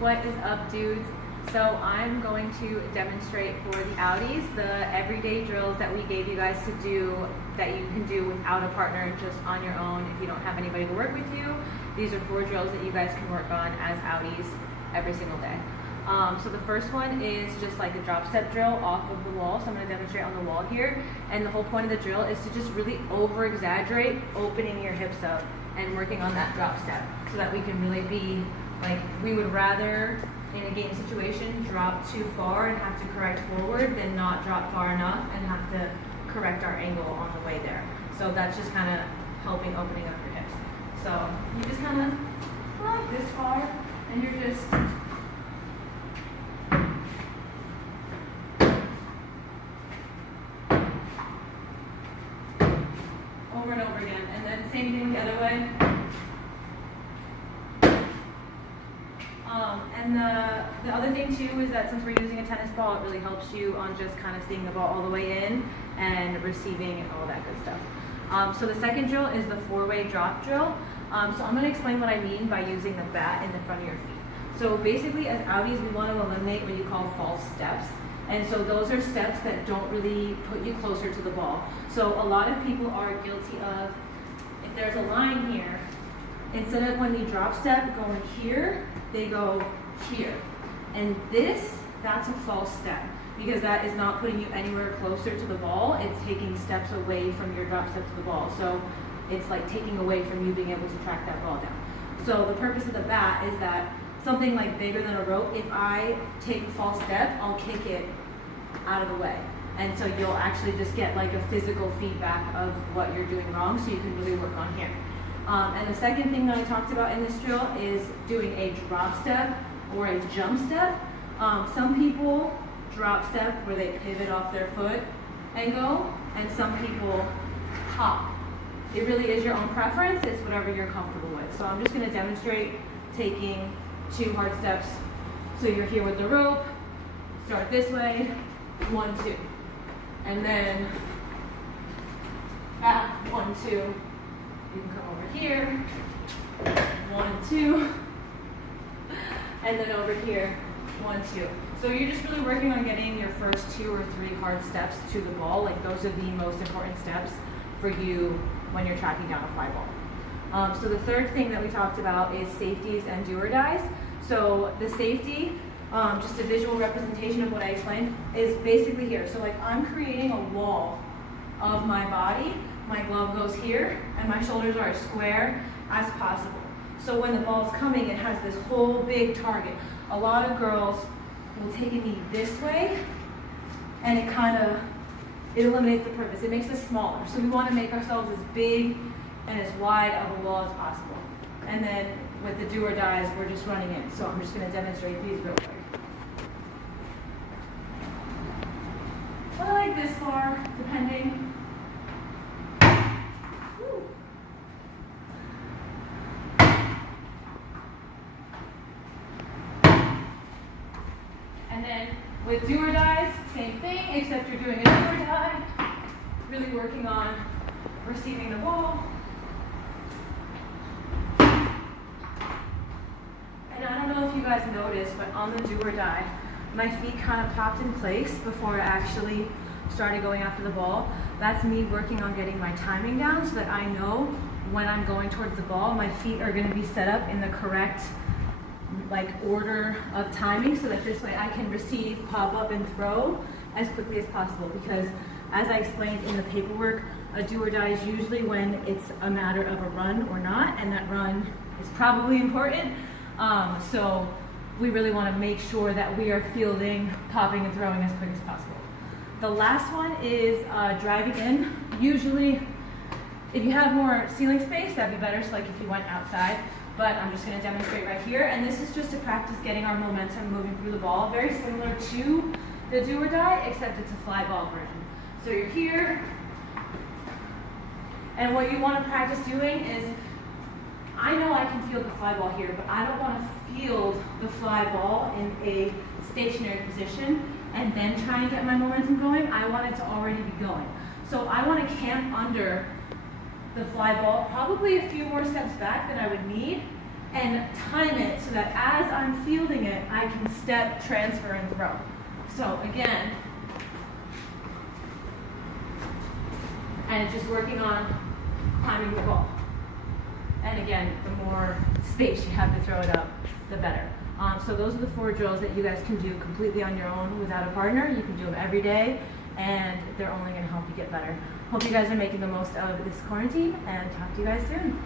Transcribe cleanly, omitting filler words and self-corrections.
What is up, dudes? So I'm going to demonstrate for the outies the everyday drills that we gave you guys to do that you can do without a partner, just on your own if you don't have anybody to work with you. These are 4 drills that you guys can work on as outies every single day. So the first one is just like a drop step drill off of the wall. So I'm going to demonstrate on the wall here. And the whole point of the drill is to just really over exaggerate opening your hips up and working on that drop step so that we can really be like, we would rather in a game situation drop too far and have to correct forward than not drop far enough and have to correct our angle on the way there. So that's just kind of helping opening up your hips. So you just kind of like this far and you're just over and over again. And then same thing the other way. And the other thing too is that since we're using a tennis ball, it really helps you on just kind of seeing the ball all the way in and receiving and all that good stuff. So the second drill is the 4-way drop drill. So I'm going to explain what I mean by using the bat in the front of your feet. So basically as outies, we want to eliminate what you call false steps. And so those are steps that don't really put you closer to the ball. So a lot of people are guilty of, if there's a line here, instead of when you drop step going here, they go here. And that's a false step because that is not putting you anywhere closer to the ball. It's taking steps away from your drop step to the ball. So it's like taking away from you being able to track that ball down. So the purpose of the bat is that something like bigger than a rope, if I take a false step, I'll kick it out of the way. And so you'll actually just get like a physical feedback of what you're doing wrong so you can really work on here. And the second thing that I talked about in this drill is doing a drop step or a jump step. Some people drop step where they pivot off their foot and go, and some people hop. It really is your own preference. It's whatever you're comfortable with. So I'm just going to demonstrate taking 2 hard steps. So you're here with the rope, start this way, 1, 2. And then back, 1, 2. You can come over here, 1, 2, and then over here, 1, 2. So you're just really working on getting your first 2 or 3 hard steps to the ball. Like those are the most important steps for you when you're tracking down a fly ball. So the third thing that we talked about is safeties and do or dies. So the safety, just a visual representation of what I explained, is basically here. So like I'm creating a wall of my body. My glove goes here, and my shoulders are as square as possible. So when the ball's coming, it has this whole big target. A lot of girls will take a knee this way, and it eliminates the purpose. It makes us smaller. So we want to make ourselves as big and as wide of a wall as possible. And then with the do or dies, we're just running in. So I'm just going to demonstrate these real quick. So I like this far, depending. And then with do or dies, same thing, except you're doing a do or die, really working on receiving the ball. And I don't know if you guys noticed, but on the do or die, my feet kind of popped in place before I actually started going after the ball. That's me working on getting my timing down so that I know when I'm going towards the ball, my feet are going to be set up in the correct order of timing so that this way I can receive, pop up, and throw as quickly as possible. Because as I explained in the paperwork, a do or die is usually when it's a matter of a run or not, and that run is probably important. So we really want to make sure that we are fielding, popping, and throwing as quick as possible. The last one is driving in. Usually, if you have more ceiling space, that'd be better. So like if you went outside. But I'm just going to demonstrate right here. And this is just to practice getting our momentum moving through the ball. Very similar to the do or die, except it's a fly ball version. So you're here. And what you want to practice doing is, I know I can field the fly ball here, but I don't want to field the fly ball in a stationary position and then try and get my momentum going. I want it to already be going. So I want to camp under the fly ball, probably a few more steps back than I would need, and time it so that as I'm fielding it, I can step, transfer, and throw. So again, and it's just working on climbing the ball. And again, the more space you have to throw it up, the better. So those are the 4 drills that you guys can do completely on your own without a partner. You can do them every day, and they're only going to help you get better. Hope you guys are making the most of this quarantine, and talk to you guys soon.